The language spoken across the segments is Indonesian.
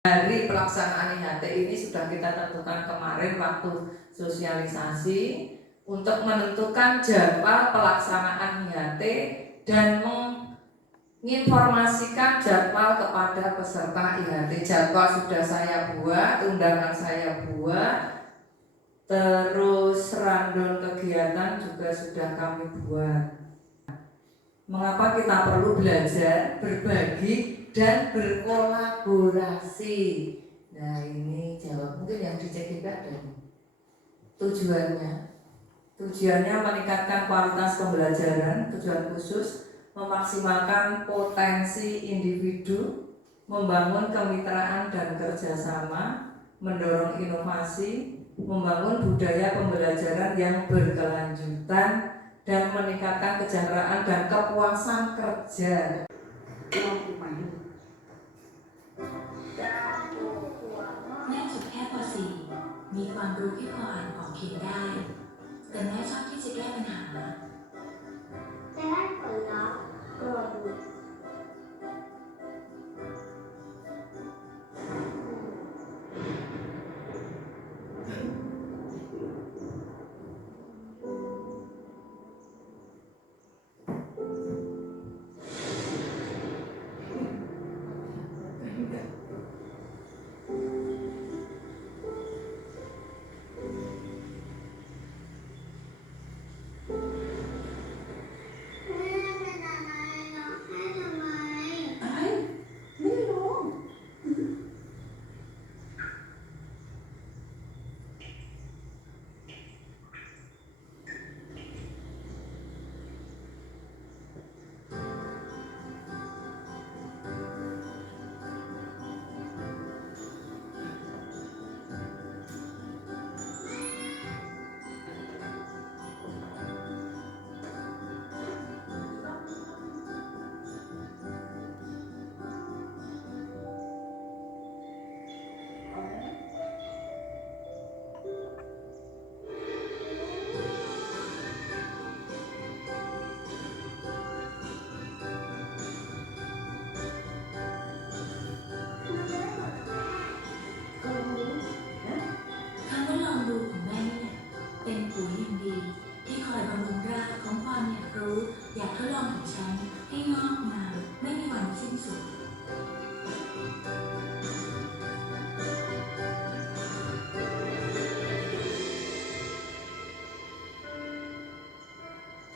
Dari pelaksanaan IHT ini sudah kita tentukan kemarin waktu sosialisasi untuk menentukan jadwal pelaksanaan IHT dan menginformasikan jadwal kepada peserta IHT. Jadwal sudah saya buat, undangan saya buat, terus rundown kegiatan juga sudah kami buat. Mengapa kita perlu belajar, berbagi, dan berkolaborasi? Nah ini jawab, mungkin yang dicek juga ada tujuannya meningkatkan kualitas pembelajaran, tujuan khusus memaksimalkan potensi individu, membangun kemitraan dan kerjasama, mendorong inovasi, membangun budaya pembelajaran yang berkelanjutan, dan meningkatkan kesejahteraan dan kepuasan kerja. แม่จบแค่ป .4 มีความรู้แค่พออ่านออกเขียนได้ แต่แม่ชอบที่จะแก้ปัญหาจะได้ผลลัพธ์กลัวดู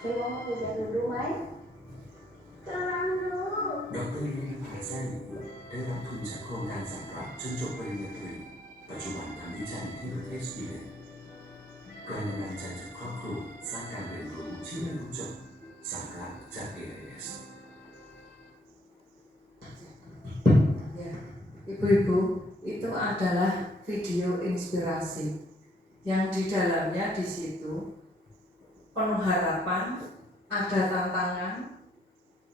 Terima kerja dulu, Mai. Terlalu. ดร.วิริยภัยแซ่หลีได้รับทุนจากโครงการสำรับจนจบปริญญาตรีปัจจุบันทำวิจัยที่ประเทศสวีเดนแรงบันดาลใจจากครอบครัวสร้างการเรียนรู้ที่ไม่รู้จบสำรับจาก AIS. Ya, ibu-ibu, itu adalah video inspirasi yang di dalamnya di situ penuh harapan, ada tantangan,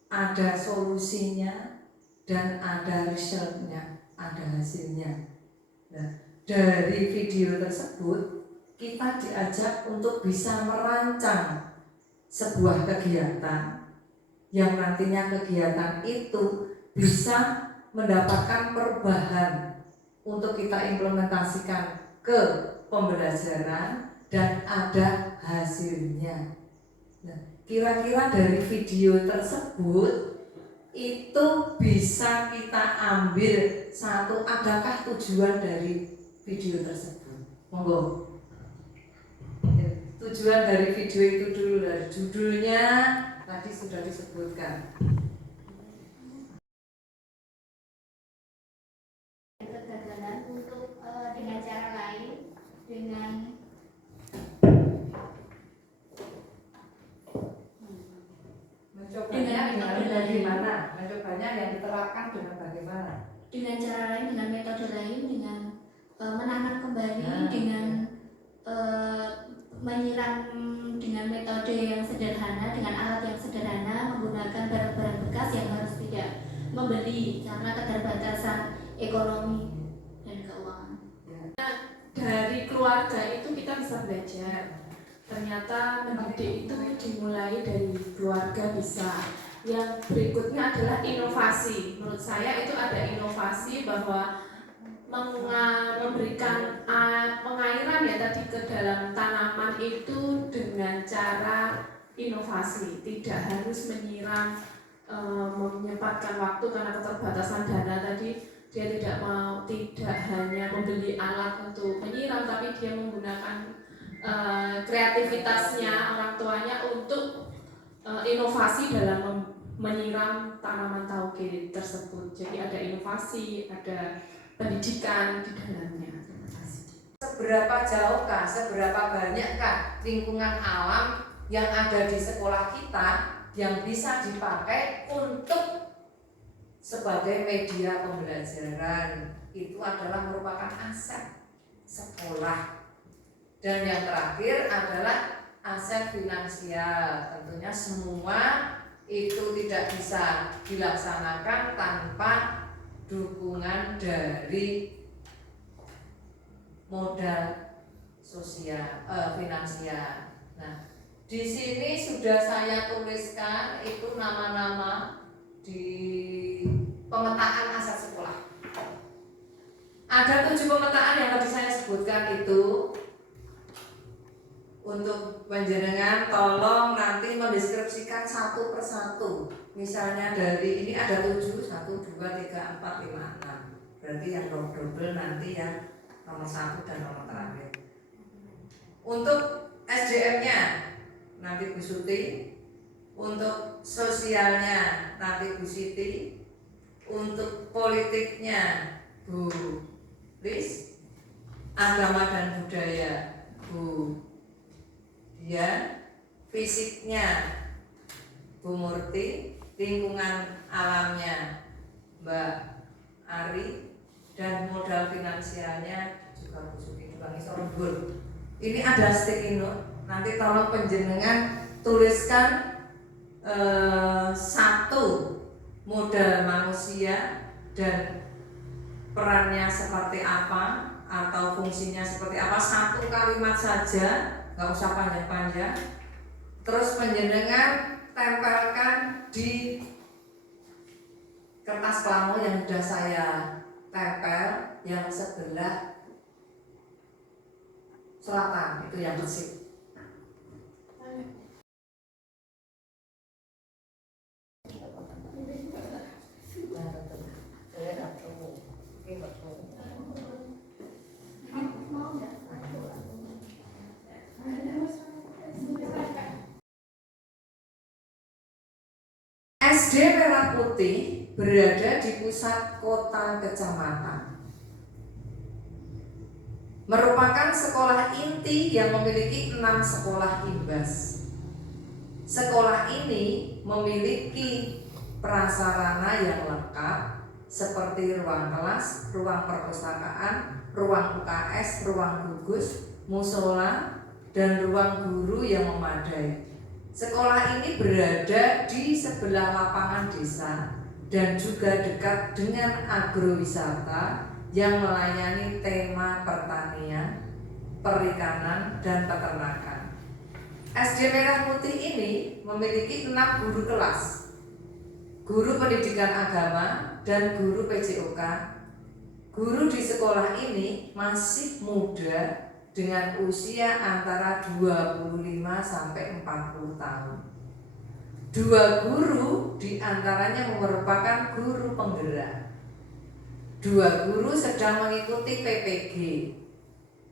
ada solusinya, dan ada resultnya, ada hasilnya. Nah, dari video tersebut kita diajak untuk bisa merancang sebuah kegiatan yang nantinya kegiatan itu bisa mendapatkan perubahan untuk kita implementasikan ke pembelajaran dan ada hasilnya. Nah, kira-kira dari video tersebut itu bisa kita ambil satu, adakah tujuan dari video tersebut? Monggo. Tujuan dari video itu dulu, dari judulnya tadi sudah disebutkan. Kegagalan untuk dengan cara lain, dengan Mencobanya bagaimana? Mencobanya yang diterapkan dengan bagaimana? Dengan cara lain, dengan metode lain, dengan menanam kembali, dengan menyiram dengan metode yang sederhana, dengan alat yang sederhana, menggunakan barang-barang bekas yang harus tidak membeli karena keterbatasan ekonomi dan keuangan. Dari keluarga itu kita bisa belajar. Ternyata mendidik itu dimulai dari keluarga bisa. Yang berikutnya adalah inovasi. Menurut saya itu ada inovasi bahwa memberikan pengairan ya tadi ke dalam tanaman itu dengan cara inovasi, tidak harus menyiram, menyempatkan waktu karena keterbatasan dana tadi. Dia tidak hanya membeli alat untuk menyiram, tapi dia menggunakan kreativitasnya orang tuanya untuk inovasi dalam menyiram tanaman tauge tersebut. Jadi ada inovasi, ada pendidikan di dalamnya. Terima kasih. Seberapa jauhkah, seberapa banyakkah lingkungan alam yang ada di sekolah kita yang bisa dipakai untuk sebagai media pembelajaran? Itu adalah merupakan aset sekolah. Dan yang terakhir adalah aset finansial. Tentunya semua itu tidak bisa dilaksanakan tanpa dukungan dari modal sosial, finansial. Nah, di sini sudah saya tuliskan itu nama-nama di pemetaan aset sekolah. Ada 7 pemetaan yang tadi saya sebutkan itu. Untuk penjenengan tolong nanti mendeskripsikan satu persatu. Misalnya dari ini ada 7, 1, 2, 3, 4, 5, 6. Berarti yang double nanti yang nomor 1 dan nomor terakhir. Untuk SDM-nya nanti Bu Suti. Untuk sosialnya nanti Bu Siti. Untuk politiknya Bu Lis. Agama dan budaya Bu Dian, fisiknya Bu Murti, lingkungan alamnya Mbak Ari, dan modal finansialnya juga Bu Suti Bulangi Sorbun. Ini ada sticky note, nanti tolong penjenengan tuliskan 1 modal manusia dan perannya seperti apa atau fungsinya seperti apa, 1 kalimat saja. Gak usah panjang-panjang. Terus penjenengan tempelkan di kertas kelamu yang sudah saya tempel yang sebelah selatan, itu yang bersih. SD Merah Putih berada di pusat kota kecamatan. Merupakan sekolah inti yang memiliki 6 sekolah imbas. Sekolah ini memiliki prasarana yang lengkap seperti ruang kelas, ruang perpustakaan, ruang UKS, ruang gugus, musola, dan ruang guru yang memadai. Sekolah ini berada di sebelah lapangan desa dan juga dekat dengan agrowisata yang melayani tema pertanian, perikanan, dan peternakan. SD Merah Putih ini memiliki 6 guru kelas, guru pendidikan agama, dan guru PJOK. Guru di sekolah ini masih muda dengan usia antara 25 sampai 40 tahun. 2 guru diantaranya merupakan guru penggerak. 2 guru sedang mengikuti PPG.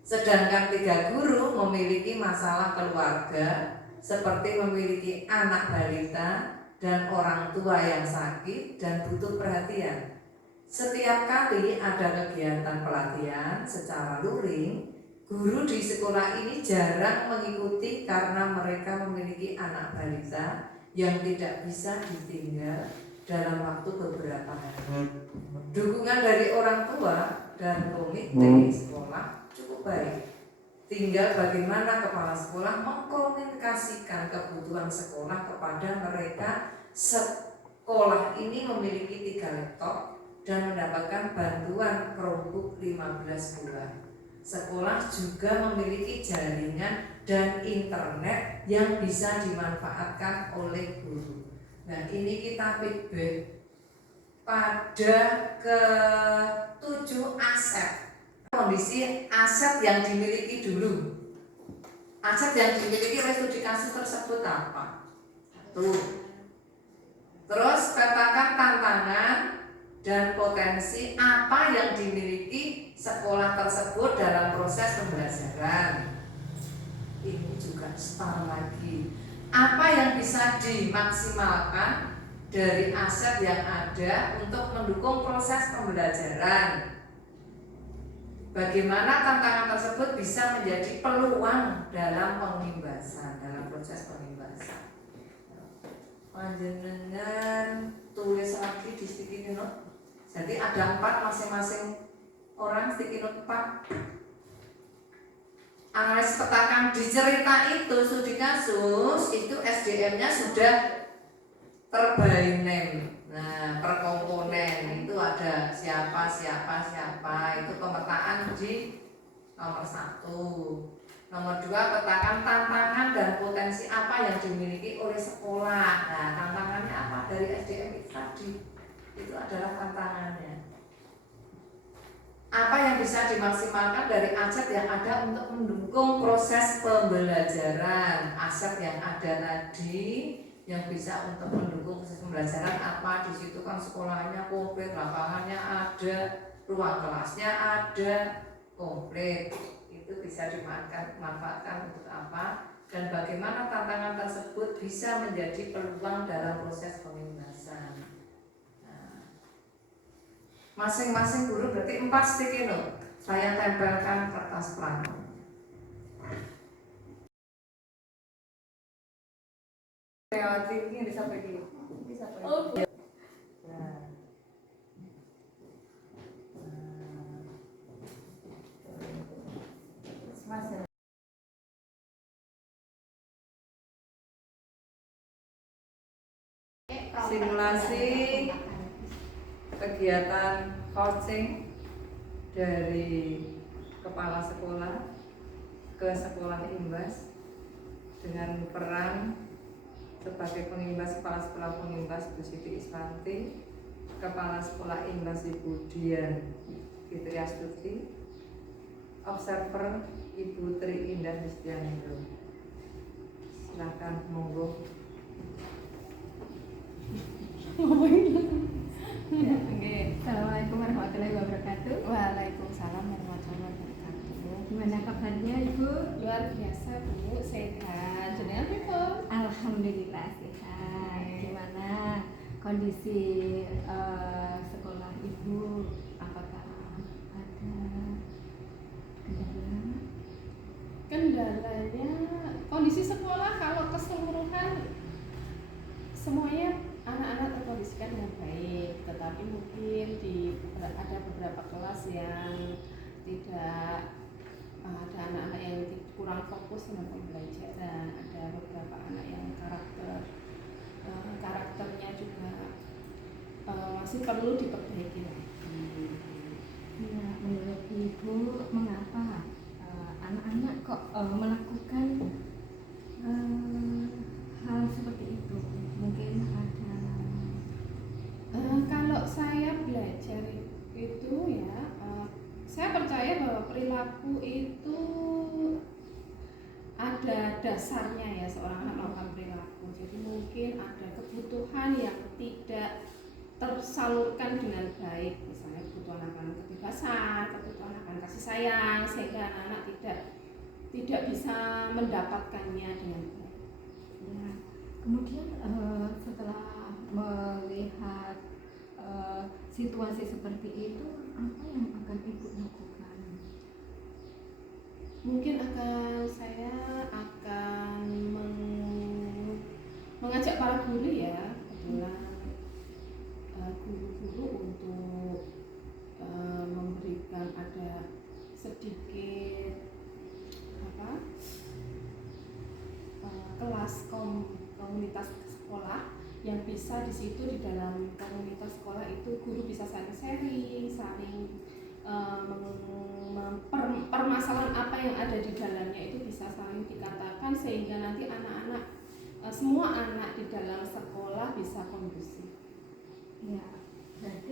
Sedangkan 3 guru memiliki masalah keluarga seperti memiliki anak balita dan orang tua yang sakit dan butuh perhatian. Setiap kali ada kegiatan pelatihan secara luring, guru di sekolah ini jarang mengikuti karena mereka memiliki anak balita yang tidak bisa ditinggal dalam waktu beberapa hari. Dukungan dari orang tua dan komite sekolah cukup baik. Tinggal bagaimana kepala sekolah mengkomunikasikan kebutuhan sekolah kepada mereka. Sekolah ini memiliki 3 laptop dan mendapatkan bantuan Chromebook 15 buah. Sekolah juga memiliki jaringan dan internet yang bisa dimanfaatkan oleh guru. Nah, ini kita feedback pada ke-7 aset. Kondisi aset yang dimiliki dulu. Aset yang dimiliki oleh studi kasus tersebut apa? Tuh. Terus petakan tantangan dan potensi apa yang dimiliki sekolah tersebut dalam proses pembelajaran. Ini juga star lagi. Apa yang bisa dimaksimalkan dari aset yang ada untuk mendukung proses pembelajaran? Bagaimana tantangan tersebut bisa menjadi peluang dalam pengimbasan, dalam proses pengimbasan. Panjenengan tulis lagi di sticky note. Jadi ada 4 masing-masing orang, sticky note 4. Analis petakan di cerita itu studi kasus itu SDM-nya sudah terby name. Nah, per komponen itu ada siapa itu pemetaan di nomor 1. Nomor 2, petakan tantangan dan potensi apa yang dimiliki oleh sekolah. Nah, tantangannya apa dari SDM itu tadi? Itu adalah tantangannya. Apa yang bisa dimaksimalkan dari aset yang ada untuk mendukung proses pembelajaran. Aset yang ada tadi yang bisa untuk mendukung proses pembelajaran apa? Di situ kan sekolahnya komplit, lapangannya ada, ruang kelasnya ada, komplit. Itu bisa dimanfaatkan untuk apa? Dan bagaimana tantangan tersebut bisa menjadi peluang dalam proses pengimbasan. Masing-masing guru berarti 4 sticky note. Saya tempelkan kertas pelanggan. Lewati ini bisa pergi. Bisa pergi. Oh. Nah. Simulasi kegiatan coaching dari kepala sekolah ke sekolah imbas dengan peran sebagai pengimbas kepala sekolah pengimbas Bu Siti Islanti, kepala sekolah imbas Ibu Dian Fitri Astuti, observer Ibu Tri Indah Listianto. Silakan monggo. Assalamualaikum warahmatullahi wabarakatuh. Waalaikumsalam warahmatullahi wabarakatuh. Gimana kabarnya Ibu? Luar biasa Bu, sehat. Jenengan pripun? Alhamdulillah sehat. Gimana kondisi sekolah Ibu? Apakah ada kendala? Kendalanya kondisi sekolah kalau keseluruhan semuanya anak-anak terkondisikan dengan baik, tetapi mungkin ada beberapa kelas yang tidak ada anak-anak yang kurang fokus dengan pembelajaran, ada beberapa anak yang karakternya juga masih perlu diperbaiki lagi. Ya, menurut Ibu mengapa anak-anak kok melakukan hal seperti itu? Mungkin ada kalau saya belajar itu ya, saya percaya bahwa perilaku itu ada dasarnya ya seorang anak melakukan perilaku. Jadi mungkin ada kebutuhan yang tidak tersalurkan dengan baik, misalnya kebutuhan akan kebebasan, kebutuhan akan kasih sayang, sehingga anak-anak tidak bisa mendapatkannya dengan baik. ya. Kemudian setelah melihat situasi seperti itu, apa yang akan Ibu lakukan? Mungkin saya akan mengajak para guru ya, kebetulan guru-guru untuk memberikan ada sedikit kelas komunitas sekolah yang bisa di situ di dalam komunitas sekolah itu guru bisa saling sharing, saling permasalahan apa yang ada di dalamnya itu bisa saling dikatakan sehingga nanti anak-anak semua anak di dalam sekolah bisa kondusif. Ya, berarti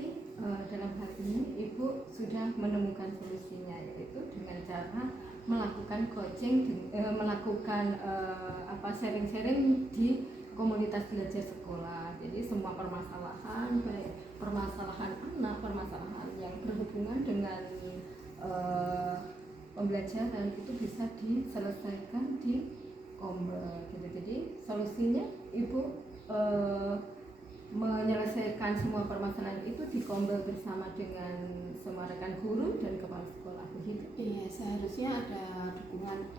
dalam hal ini Ibu sudah menemukan solusinya, yaitu dengan cara melakukan coaching, melakukan sharing-sharing di komunitas belajar sekolah. Jadi semua permasalahan, baik permasalahan anak, permasalahan yang berhubungan dengan pembelajaran itu bisa diselesaikan di Kombel gitu. Jadi solusinya Ibu menyelesaikan semua permasalahan itu di Kombel bersama dengan semua rekan guru dan kepala sekolah, begitu? Iya, seharusnya ada dukungan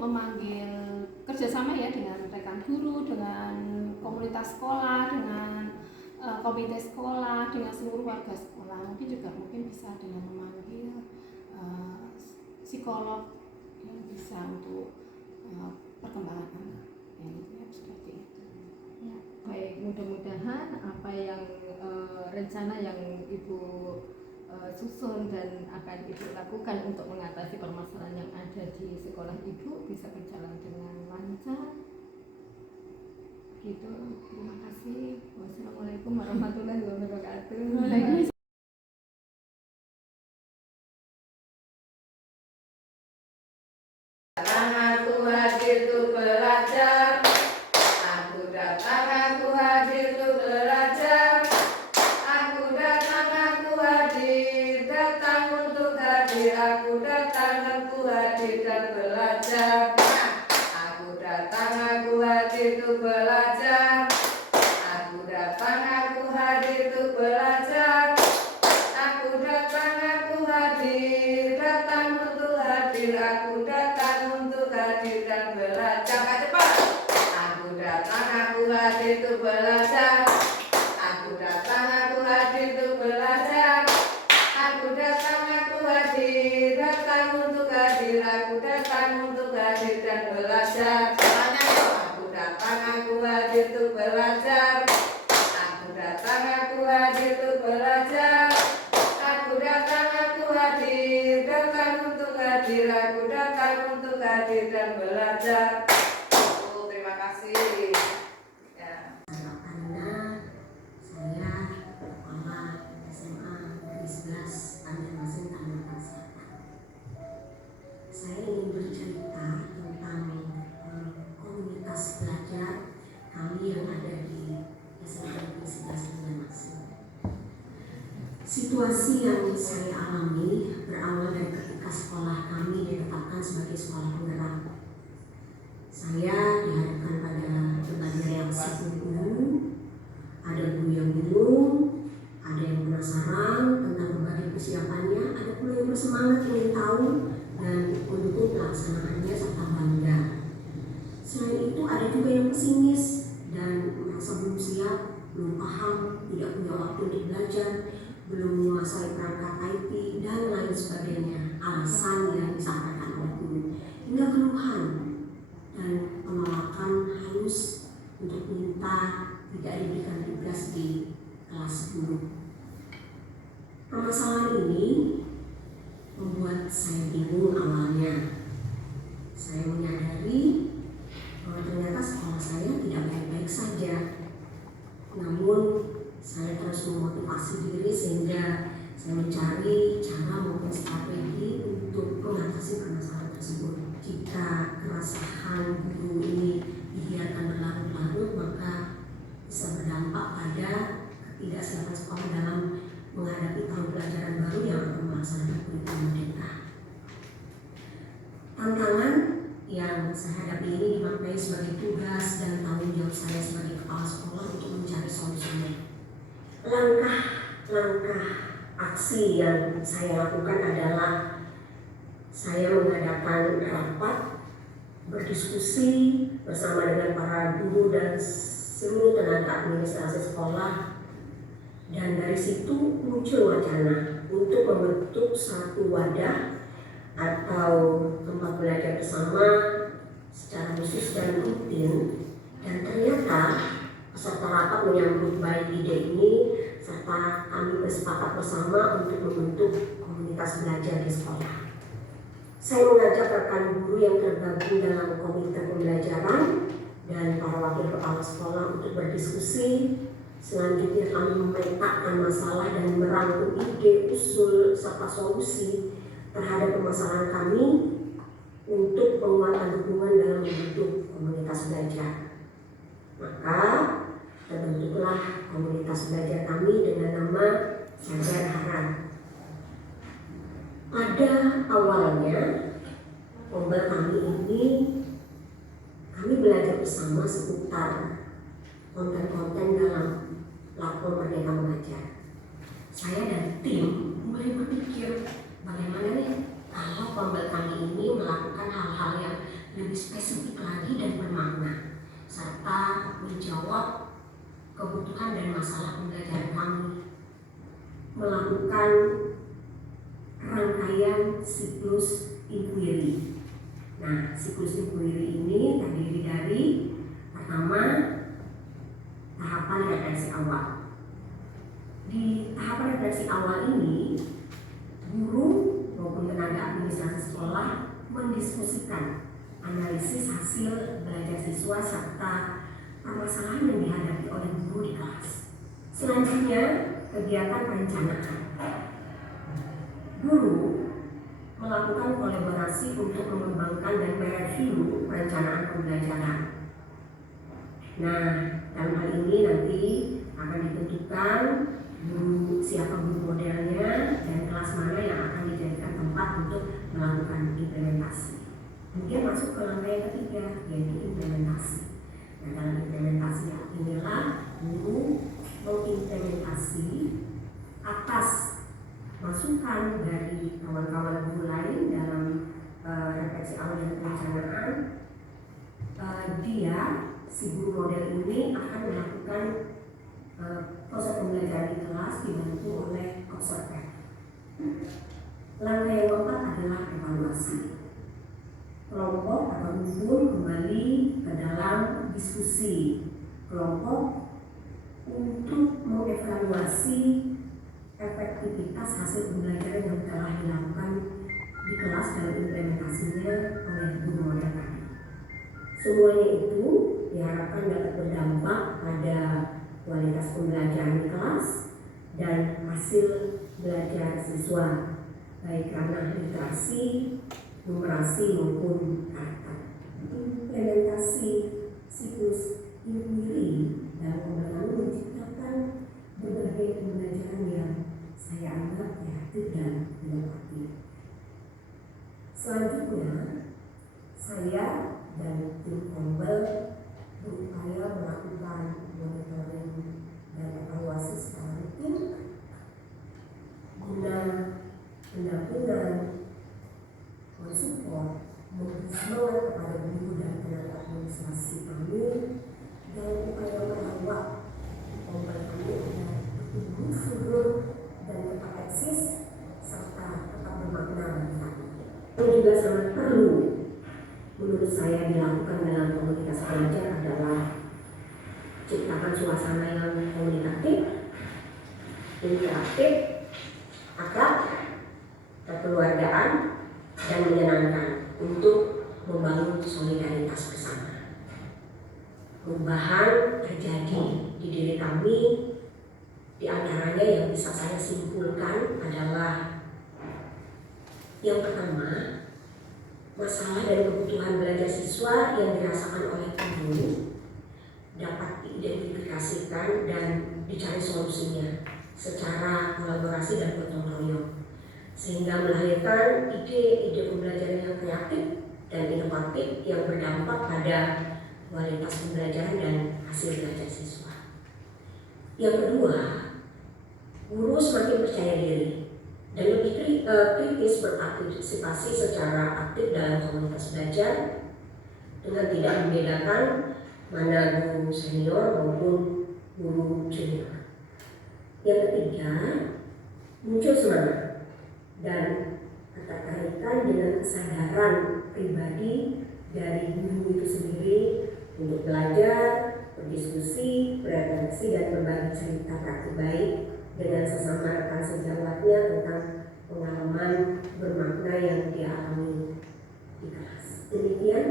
memanggil kerjasama ya dengan rekan guru, dengan komunitas sekolah, dengan komite sekolah, dengan seluruh warga sekolah. Mungkin bisa dengan memanggil psikolog yang bisa untuk perkembangan anak. Seperti itu. Ya, baik, mudah-mudahan apa yang rencana yang Ibu susun dan akan Ibu lakukan untuk mengatasi permasalahan yang ada di sekolah Ibu bisa berjalan dengan lancar. Gitu. Terima kasih. Wassalamualaikum warahmatullahi wabarakatuh. Aku hadir tuh belajar. Aku datang, aku hadir tuh belajar. Aku datang, aku hadir, datang untuk hadir. Aku datang, aku hadir dan belajar. Aku datang, aku hadir tuh belajar. Aku datang, aku hadir tuh belajar. Aku datang, aku hadir, datang untuk hadir. Aku datang untuk hadir dan belajar. Cepat. Aku datang, aku hadir tuh belajar. Aku datang, aku hadir tuh belajar. Aku datang, aku hadir, datang untuk hadir. Aku datang untuk hadir dan belajar. Aku datang, aku hadir tuh belajar. Aku datang, aku hadir tuh belajar. Aku datang, aku hadir, datang untuk hadir. Aku datang untuk hadir dan belajar. Terima kasih. Ya. Karena saya kepala SMA Negeri 11 Banjarmasin Tangerang Selatan. Saya ingin bercerita tentang komunitas belajar kami yang ada di SMA Negeri 11 Banjarmasin. Situasi yang saya alami berawal dari ketika sekolah kami ditetapkan sebagai sekolah penggerak. Saya dihadapkan pada berbagai reaksi guru, ada guru yang bingung, ada yang penasaran tentang berbagai persiapannya, ada pula yang bersemangat ingin tahu dan mendukung pelaksanaannya serta bangga. Selain itu ada juga yang pesimis dan merasa belum siap, belum paham, tidak punya waktu untuk belajar, belum menguasai perangkat IT dan lain sebagainya. Alasan yang disampaikan oleh guru hingga keluhan dan penolakan halus untuk minta tidak diberikan tugas di kelas guru. Permasalahan ini membuat saya bingung awalnya. Saya menyadari bahwa ternyata sekolah saya tidak baik-baik saja. Namun saya terus memotivasi diri sehingga saya mencari cara maupun strategi untuk mengatasi permasalahan tersebut. Jika keresahan guru ini dibiarkan berlarut-larut, maka bisa berdampak pada ketidaksiapan sekolah dalam menghadapi tahun pelajaran baru yang akan melaksanakan kurikulum merdeka. Tantangan yang saya hadapi ini dimaknai sebagai tugas dan tanggung jawab saya sebagai kepala sekolah untuk mencari solusinya. Langkah-langkah aksi yang saya lakukan adalah saya mengadakan rapat, berdiskusi bersama dengan para guru dan seluruh tenaga administrasi sekolah, dan dari situ muncul wacana untuk membentuk satu wadah atau tempat belajar bersama secara khusus dan rutin. Dan ternyata peserta rapat menyambut baik ide ini serta kami bersepakat bersama untuk membentuk komunitas belajar di sekolah. Saya mengajak rekan guru yang tergabung dalam komite pembelajaran dan para wakil kepala sekolah untuk berdiskusi Selanjutnya kami memetakan masalah dan merangkum ide, usul, serta solusi terhadap permasalahan kami untuk penguatan dukungan dalam membentuk komunitas belajar. Maka terbentuklah komunitas belajar kami dengan nama Sadar Haram. Pada awalnya Ombel kami ini kami belajar bersama seputar konten-konten dalam platform Merdeka Belajar. Saya dan tim mulai berpikir bagaimana nih kalau Ombel kami ini melakukan hal-hal yang lebih spesifik lagi dan bermakna, serta menjawab kebutuhan dan masalah pembelajaran kami, melakukan rangkaian siklus inquiry. Nah, siklus inquiry ini terdiri dari pertama, tahapan refleksi awal. Di tahapan refleksi awal ini, guru maupun tenaga administrasi sekolah mendiskusikan analisis hasil belajar siswa serta permasalahan yang dihadapi oleh guru di kelas. Selanjutnya, kegiatan perencanaan. Guru melakukan kolaborasi untuk mengembangkan dan mereview perencanaan pembelajaran. Nah, dalam hal ini nanti akan ditentukan siapa guru modelnya dan kelas mana yang akan dijadikan tempat untuk melakukan implementasi. Kemudian masuk ke langkah yang ketiga, yaitu implementasi. Nah, dalam implementasi inilah guru mengimplementasi atas masukan dari kawan-kawan guru lain dalam refleksi awal dan perencanaan. Si guru model ini akan melakukan proses pembelajaran di kelas dibantu oleh observer. Langkah yang keempat adalah evaluasi. Kelompok atau guru kembali ke dalam diskusi kelompok untuk mengevaluasi efektivitas hasil pembelajaran yang telah dilakukan di kelas dalam implementasinya oleh guru model tadi. Semuanya itu diharapkan dapat berdampak pada kualitas pembelajaran di kelas dan hasil belajar siswa, baik ranah literasi, numerasi maupun karakter. Implementasi siklus inquiry dalam pembelajaran menciptakan berbagai pembelajaran yang saya anggap kreatif dan inovatif. Selanjutnya, saya dan tim Ombel berupaya melakukan monitoring dan evaluasi secara rutin guna pendampingan, mensupport, memberi semangat kepada guru dan tenaga administrasi kami dalam upaya merawat Ombel kami agar bertumbuh subur dan tetap eksis serta tetap bermakna bagi kami. Yang juga sangat perlu menurut saya dilakukan dalam komunitas belajar adalah ciptakan suasana yang komunikatif, interaktif, akrab, kekeluargaan, dan menyenangkan untuk membangun solidaritas bersama. Perubahan terjadi di diri kami, di antaranya yang bisa saya simpulkan adalah yang pertama, masalah dan kebutuhan belajar siswa yang dirasakan oleh guru dapat diidentifikasikan dan dicari solusinya secara kolaborasi dan gotong royong, sehingga melahirkan ide-ide pembelajaran yang kreatif dan inovatif yang berdampak pada kualitas pembelajaran dan hasil belajar siswa. Yang kedua, guru semakin percaya diri dan lebih kritis berpartisipasi secara aktif dalam komunitas belajar dengan tidak membedakan mana guru senior maupun guru junior. Yang ketiga, muncul semangat dan ketertarikan dengan kesadaran pribadi dari guru itu sendiri untuk belajar, berdiskusi, berefleksi, dan berbagi cerita praktik baik dengan sesama rekan sejawatnya tentang pengalaman bermakna yang dia alami di kelas. Demikian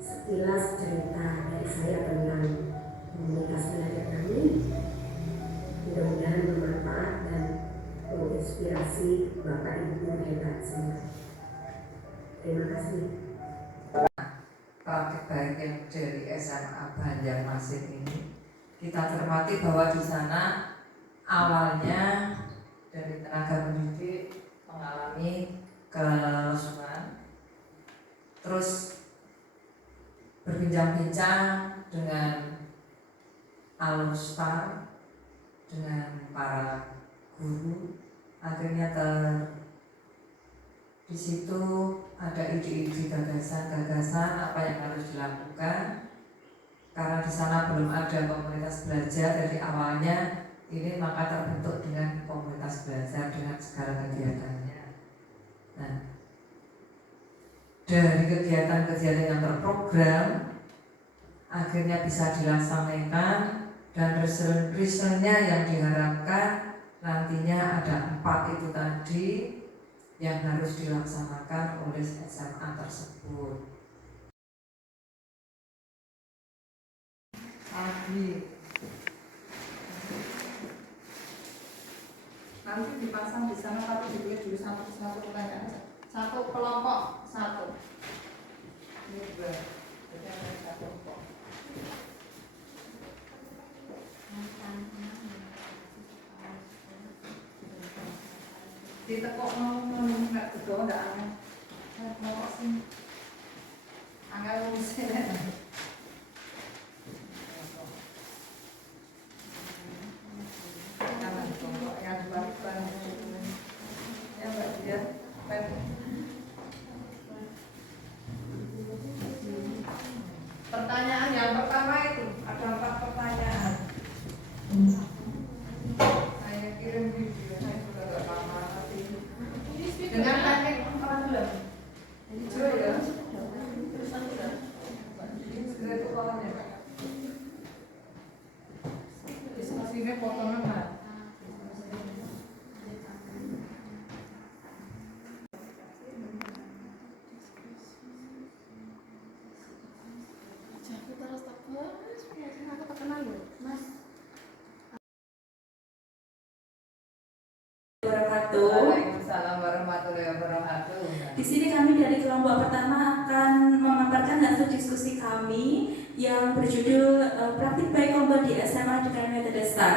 sekilas cerita dari saya tentang komunitas belajar kami. menginspirasi Bapak Ibu hebat semua. Terima kasih. Praktik baik yang dari SMA Banjarmasin ini kita cermati bahwa di sana awalnya dari tenaga pendidik mengalami kelesuan, terus berbincang-bincang dengan Alustar, dengan para guru, akhirnya di situ ada ide-ide gagasan-gagasan apa yang harus dilakukan. Karena di sana belum ada komunitas belajar dari awalnya, ini maka terbentuk dengan komunitas belajar dengan segala kegiatannya. Nah, dari kegiatan-kegiatan yang terprogram akhirnya bisa dilaksanakan, dan resultnya yang diharapkan nantinya ada 4 itu tadi yang harus dilaksanakan oleh SMA tersebut. Nanti dipasang di sana, tapi ditulis dulu satu pertanyaan, satu kelompok satu. Ini juga jadi ada satu kelompok. Ditekuk mau nggak betul nggak aneh. Mau sih, angkat lulusnya. Pertanyaan yang pertama itu ada 4 pertanyaan. Saya kirim video, saya juga nggak lama tapi dengan teknik problem. Hijau ya. Segera itu kawannya Pak. Diskusinya fotonya Pak. Waalaikumsalam warahmatullahi wabarakatuh. Di sini kami dari kelompok pertama akan memaparkan hasil diskusi kami yang berjudul Praktik Baik Kelompok di SMA dengan Metode STAR.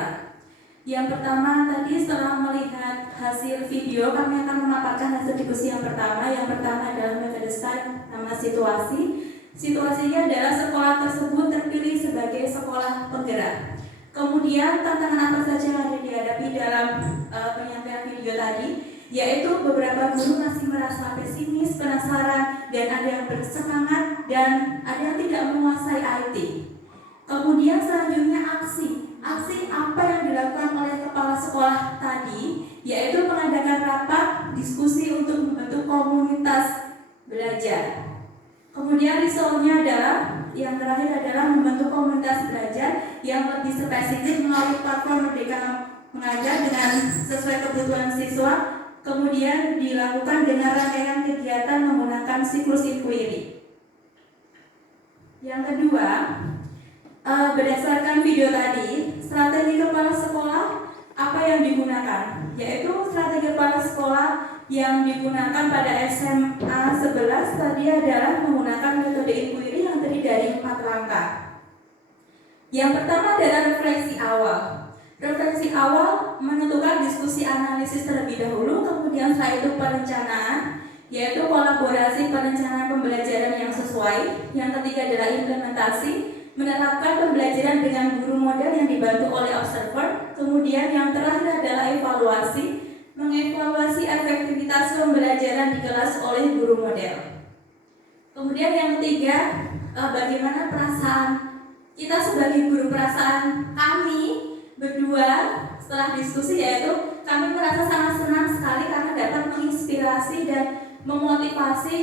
Yang pertama tadi setelah melihat hasil video, kami akan memaparkan hasil diskusi yang pertama. Yang pertama adalah metode STAR, nama situasi. Situasinya adalah sekolah tersebut terpilih sebagai sekolah penggerak. Kemudian tantangan apa saja yang ada dihadapi dalam penyampaian video tadi, yaitu beberapa guru masih merasa pesimis, penasaran, dan ada yang bersemangat, dan ada yang tidak menguasai IT. Kemudian selanjutnya aksi apa yang dilakukan oleh kepala sekolah tadi, yaitu mengadakan rapat diskusi untuk membentuk komunitas belajar. Kemudian resultnya adalah yang terakhir adalah membentuk komunitas belajar yang lebih spesifik melalui platform Merdeka Mengajar dengan sesuai kebutuhan siswa. Kemudian dilakukan dengan rangkaian kegiatan menggunakan siklus inquiry. Yang kedua, berdasarkan video tadi, strategi kepala sekolah apa yang digunakan, yaitu strategi kepala sekolah yang digunakan pada SMA 11 tadi adalah menggunakan metode inquiry yang terdiri dari 4 langkah. Yang pertama adalah refleksi awal. Refleksi awal menentukan diskusi analisis terlebih dahulu, kemudian setelah itu perencanaan, yaitu kolaborasi perencanaan pembelajaran yang sesuai. Yang ketiga adalah implementasi, menerapkan pembelajaran dengan guru model yang dibantu oleh observer. Kemudian yang terakhir adalah evaluasi, mengevaluasi efektivitas pembelajaran di kelas oleh guru model. Kemudian yang ketiga, bagaimana perasaan kita sebagai guru, perasaan kami berdua setelah diskusi, yaitu kami merasa sangat senang sekali karena dapat menginspirasi dan memotivasi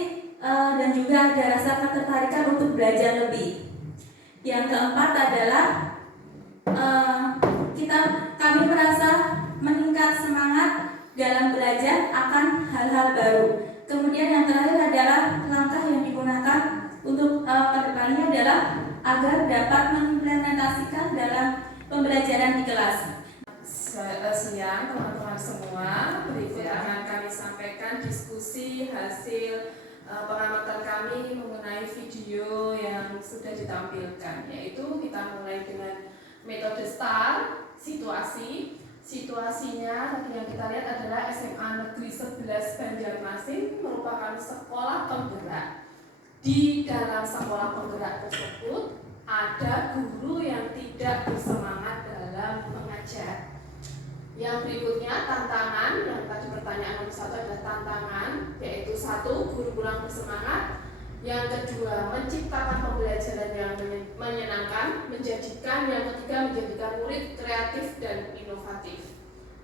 dan juga ada rasa ketertarikan untuk belajar lebih. Yang keempat adalah kami merasa meningkat semangat dalam belajar akan hal-hal baru. Kemudian yang terakhir adalah langkah yang digunakan untuk kedepannya adalah agar dapat mengimplementasikan dalam pembelajaran di kelas. Siang teman-teman semua, berikut sampaikan diskusi hasil pengamatan kami mengenai video yang sudah ditampilkan, yaitu kita mulai dengan metode STAR, situasinya tadi yang kita lihat adalah SMA Negeri 11 Banjarmasin merupakan sekolah penggerak. Di dalam sekolah penggerak tersebut ada guru yang tidak bersemangat dalam mengajar. Yang berikutnya tantangan, yang tadi pertanyaan nomor 1 adalah tantangan, yaitu 1, guru kurang bersemangat. Yang kedua, menciptakan pembelajaran yang menyenangkan, yang ketiga menjadikan murid kreatif dan inovatif.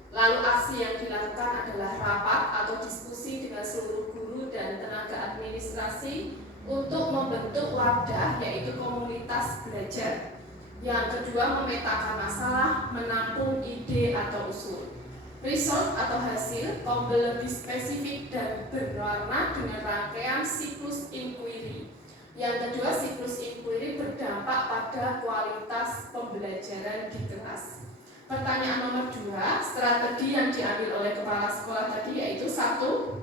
Lalu aksi yang dilakukan adalah rapat atau diskusi dengan seluruh guru dan tenaga administrasi untuk membentuk wadah, yaitu komunitas belajar. Yang kedua, memetakan masalah, menampung ide atau usul. Result atau hasil, Kombel lebih spesifik dan berwarna dengan rangkaian siklus inquiry. Yang kedua, siklus inquiry berdampak pada kualitas pembelajaran di kelas. Pertanyaan nomor 2, strategi yang diambil oleh kepala sekolah tadi yaitu 1,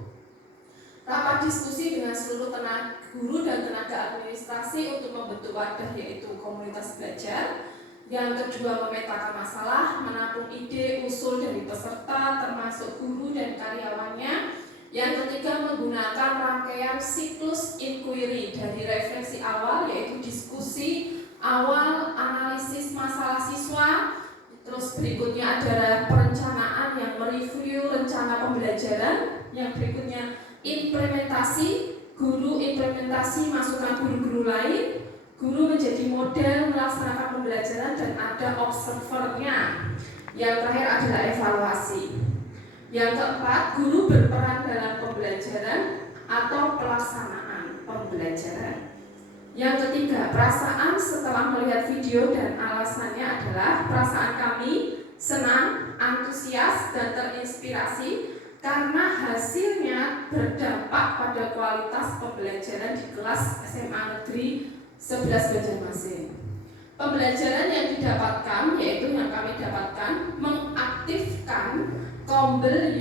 rapat diskusi dengan seluruh guru dan tenaga administrasi untuk membentuk wadah yaitu komunitas belajar. Yang kedua, memetakan masalah, menampung ide, usul dari peserta termasuk guru dan karyawannya. Yang ketiga, menggunakan rangkaian siklus inquiry dari refleksi awal yaitu diskusi awal, analisis masalah siswa. Terus berikutnya adalah perencanaan yang mereview rencana pembelajaran. Yang berikutnya implementasi, guru implementasi masukan guru-guru lain, guru menjadi model melaksanakan pembelajaran dan ada observernya. Yang terakhir adalah evaluasi. Yang keempat, guru berperan dalam pembelajaran atau pelaksanaan pembelajaran. Yang ketiga, perasaan setelah melihat video dan alasannya adalah perasaan kami senang, antusias, dan terinspirasi karena hasilnya berdampak pada kualitas pembelajaran di kelas SMA Negeri 11 Banjarmasin. Pembelajaran yang didapatkan yaitu yang kami dapatkan mengaktifkan kombel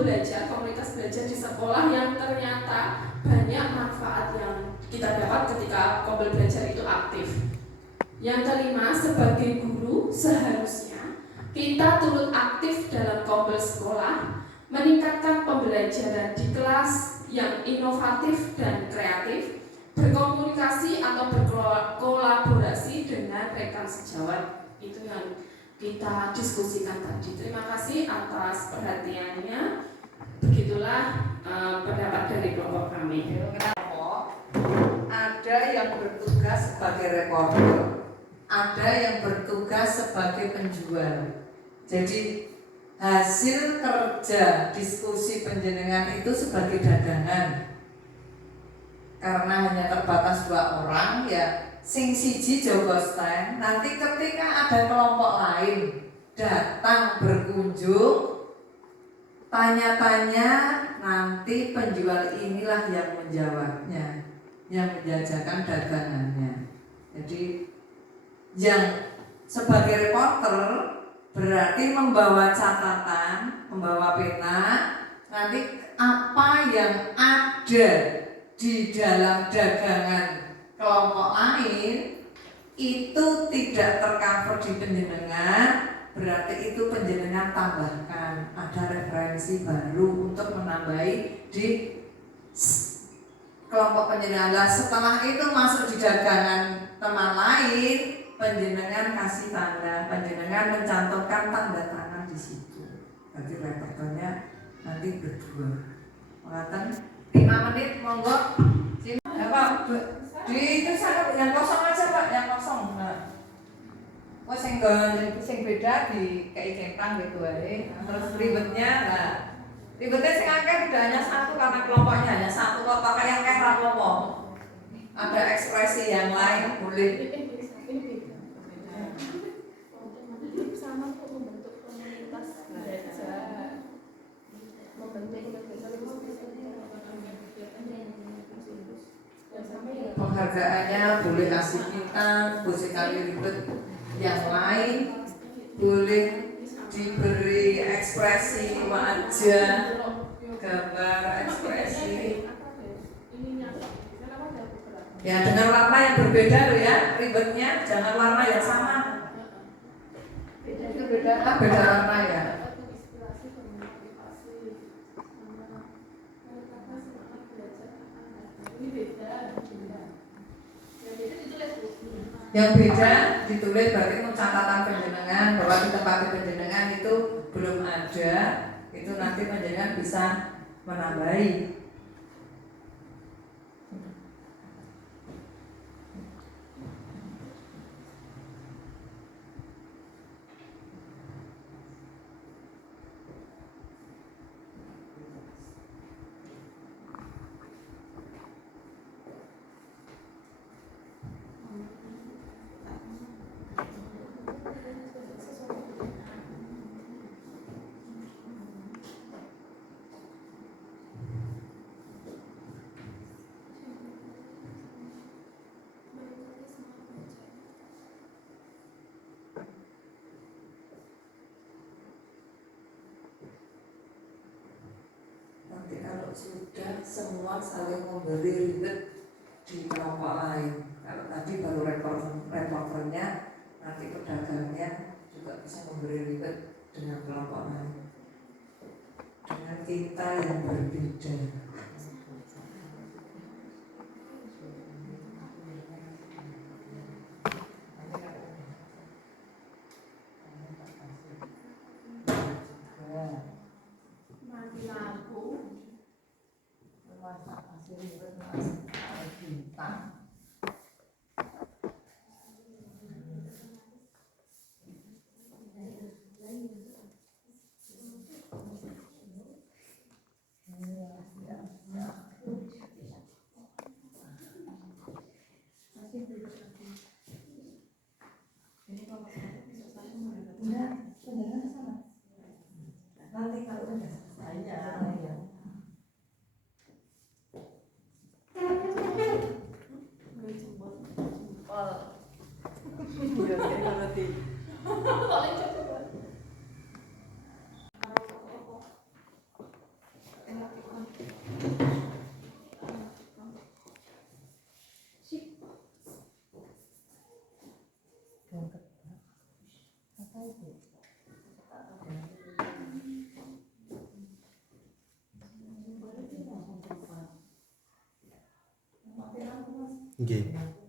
belajar, komunitas belajar di sekolah yang ternyata banyak manfaat yang kita dapat ketika kombel belajar itu aktif. Yang kelima, sebagai guru seharusnya kita turut aktif dalam kombel sekolah, meningkatkan pembelajaran di kelas yang inovatif dan kreatif, berkomunikasi atau berkolaborasi dengan rekan sejawat. Itu yang kita diskusikan tadi. Terima kasih atas perhatiannya. Begitulah pendapat dari kelompok kami. Ada yang bertugas sebagai reporter, ada yang bertugas sebagai penjual. Jadi hasil kerja diskusi penjenengan itu sebagai dagangan. Karena hanya terbatas 2 orang, ya sing siji jaga stand. Nanti ketika ada kelompok lain datang berkunjung, tanya-tanya, nanti penjual inilah yang menjawabnya, yang menjajakan dagangannya. Jadi yang sebagai reporter berarti membawa catatan, membawa pena, nanti apa yang ada di dalam dagangan kelompok lain itu tidak tercover di penjenengan, berarti itu penjenengan tambahkan, ada referensi baru untuk menambahi di kelompok penjenengan. Setelah itu masuk di dagangan teman lain, penjenengan kasih tanda, penjenengan mencantumkan tanda tangan di situ. Berarti repertoarnya nanti berdua. Mengatakan 5 menit, monggo. Sini, Pak. Di itu sana yang kosong aja Pak, yang kosong. Nah, sing beda di kayak centang gitu aja. Terus ribetnya, nah ribetnya sing akeh tidak hanya 1 karena kelompoknya hanya 1 kok pakai yang kayak ngomong. Ada ekspresi yang lain boleh. Sama untuk membentuk komunitas belajar, Penghargaannya boleh kasih kita, sekali ribet yang lain, boleh diberi ekspresi wajah berbeda loh ya, ribetnya jangan warna yang sama. Itu beda warna ya. Yang beda ditulis berarti catatan penjenengan bahwa di tempat penjenengan itu belum ada, itu nanti penjenengan bisa menambahi. Nanti kalau sudah semua saling memberi ribet di kelompok lain. Kalau tadi baru reporternya, nanti pedagangnya juga bisa memberi ribet dengan kelompok lain. Dengan kita yang berbeda. Mati lampu. Nanti kalau udah selesai ya. Nggih.